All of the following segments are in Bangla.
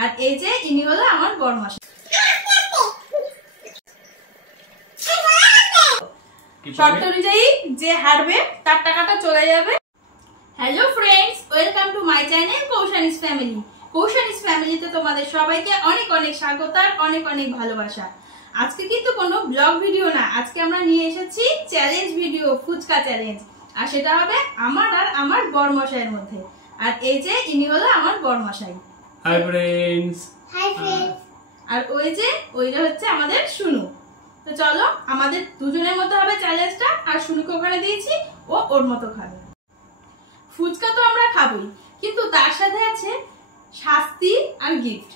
আর এই যে ইনি হলো আমার বড়মশাই। শর্ত অনুযায়ী যে হারবে তার টাকাটা চলে যাবে। Hello friends, welcome to my channel Koushani's family. Koushani's ফ্যামিলিতে তোমাদের সবাইকে অনেক অনেক স্বাগত আর অনেক অনেক ভালোবাসা। আজকে কিন্তু কোনো ব্লগ ভিডিও না, আজকে আমরা নিয়ে এসেছি চ্যালেঞ্জ ভিডিও, ফুচকা চ্যালেঞ্জ। আর সেটা হবে আমার আর আমার বড়মশাইয়ের মধ্যে। আর এই যে ইনি হলো আমার বড়মশাই। Hi friends. Hi friends. আর ওইটা হচ্ছে আমাদের শুনু। তো চলো, আমাদের দুজনের মধ্যে হবে চ্যালেঞ্জটা। আর শুনুকে ওখানে দিয়েছি, ও ওর মতো খাবে। ফুচকা তো আমরা খাবোই, কিন্তু তার সাথে আছে শাস্তি আর গিফট।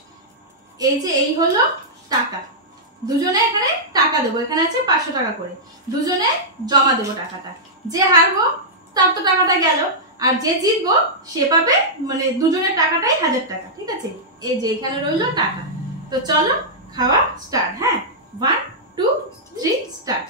এই হলো টাকা। দুজনে এখানে টাকা দেবো, এখানে আছে 500 টাকা করে। দুজনে জমা দেবো টাকাটা। যে হারবো তার তো টাকাটা গেল, আর যে জিতবো সে পাবে, মানে দুজনের টাকাটাই 1000 টাকা। ঠিক আছে, এই যে এখানে রইলো টাকা। তো চলো খাওয়া স্টার্ট। হ্যাঁ, 1 2 3 স্টার্ট।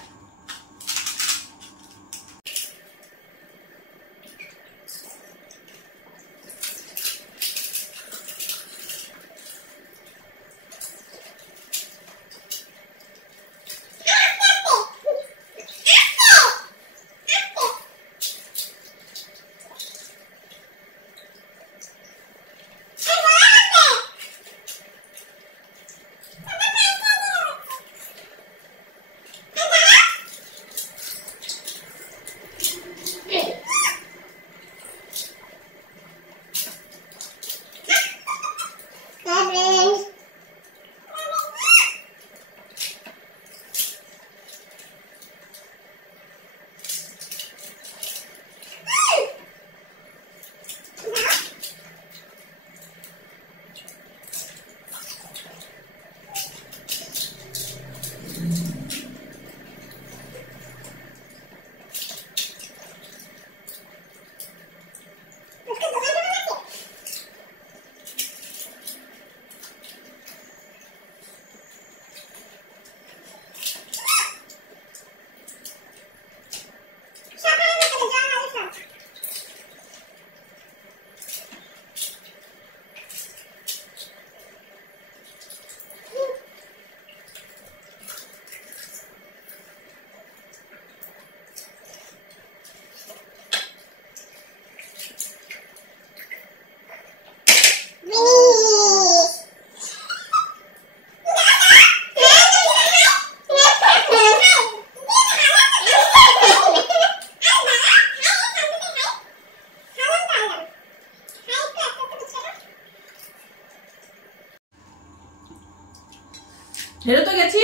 হেরে তো গেছি,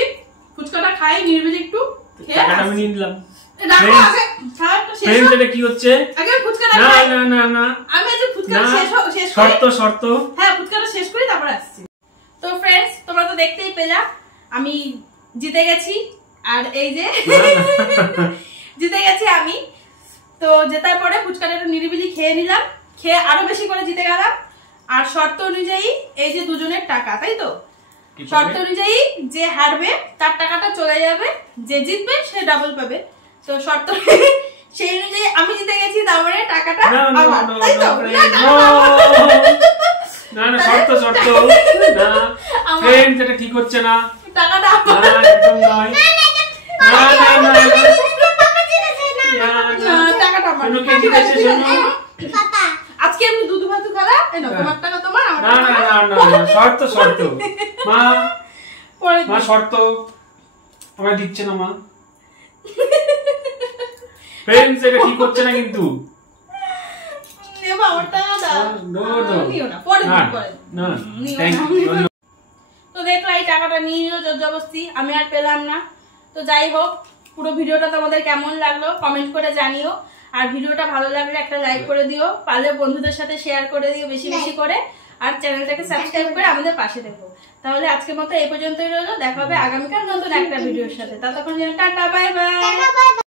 ফুচকাটা খাই নির্বিলি একটু খেয়ে। টাকাটা আমি নিয়ে নিলাম। রাখো আগে, খাওয়াটা শেষ ফ্রেন্ডস, হোক। এটা কি হচ্ছে? আগে ফুচকাটা না খাই। না না না, আমি আজ ফুচকাটা শেষ করি। শর্ত। হ্যাঁ, ফুচকাটা শেষ করি তারপর আসছি। তো ফ্রেন্ডস, তোমরা তো দেখতেই পেলা আমি জিতে গেছি। আর এই যে জিতে গেছি আমি। তো জেতার পরে ফুচকাটা একটু নিরিবিলি খেয়ে নিলাম, খেয়ে আরো বেশি করে জিতে গেলাম। আর শর্ত অনুযায়ী এই যে দুজনের টাকা, তাই তো? শর্ত অনুযায়ী যে হারবে তার টাকাটা চলে যাবে, যে জিতবে সে ডাবল পাবে। তো শর্ত সেই অনুযায়ী আমি জিতে গেছি, তার মানে টাকাটা আমার, তাই তো? না না, শর্ত না ফ্রেন্ডস, এটা ঠিক হচ্ছে না। টাকাটা আমার, না একদম নয়। না না না টাকাটা আমার। শুনুকে জিতেছে শুনু। পাপা আজকে আমি দুধ ভাত খালা, এই নাও তোমার টাকা তোমার, আমার না টাকা না আমার। না না, শর্ত মা, পরে মা শর্ত আমার দিচ্ছে না মা। ফ্রেন্ডস, এটা ঠিক হচ্ছে না কিন্তু। নেবো আমার টাকা দাও। নো নো, নিও না, পরে দিন, পরে দিন। না নিও থ্যাংক না। ইউ। তো দেখলা এই টাকাটা নিয়ে নিল জোর জবরদস্তি, আমি আর পেলাম না। তো যাই হোক, পুরো ভিডিওটা তোমাদের কেমন লাগলো কমেন্ট করে জানিও। আর ভিডিওটা ভালো লাগলে একটা লাইক করে দিও, পারলে বন্ধুদের সাথে শেয়ার করে দিও বেশি বেশি করে। আর চ্যানেলটাকে সাবস্ক্রাইব করে আমাদের পাশে থেকো। তাহলে আজকের মতো এই পর্যন্তই রইলো, দেখা হবে আগামীকাল নতুন একটা ভিডিওর সাথে। ততক্ষণ টাটা, বাই বাই।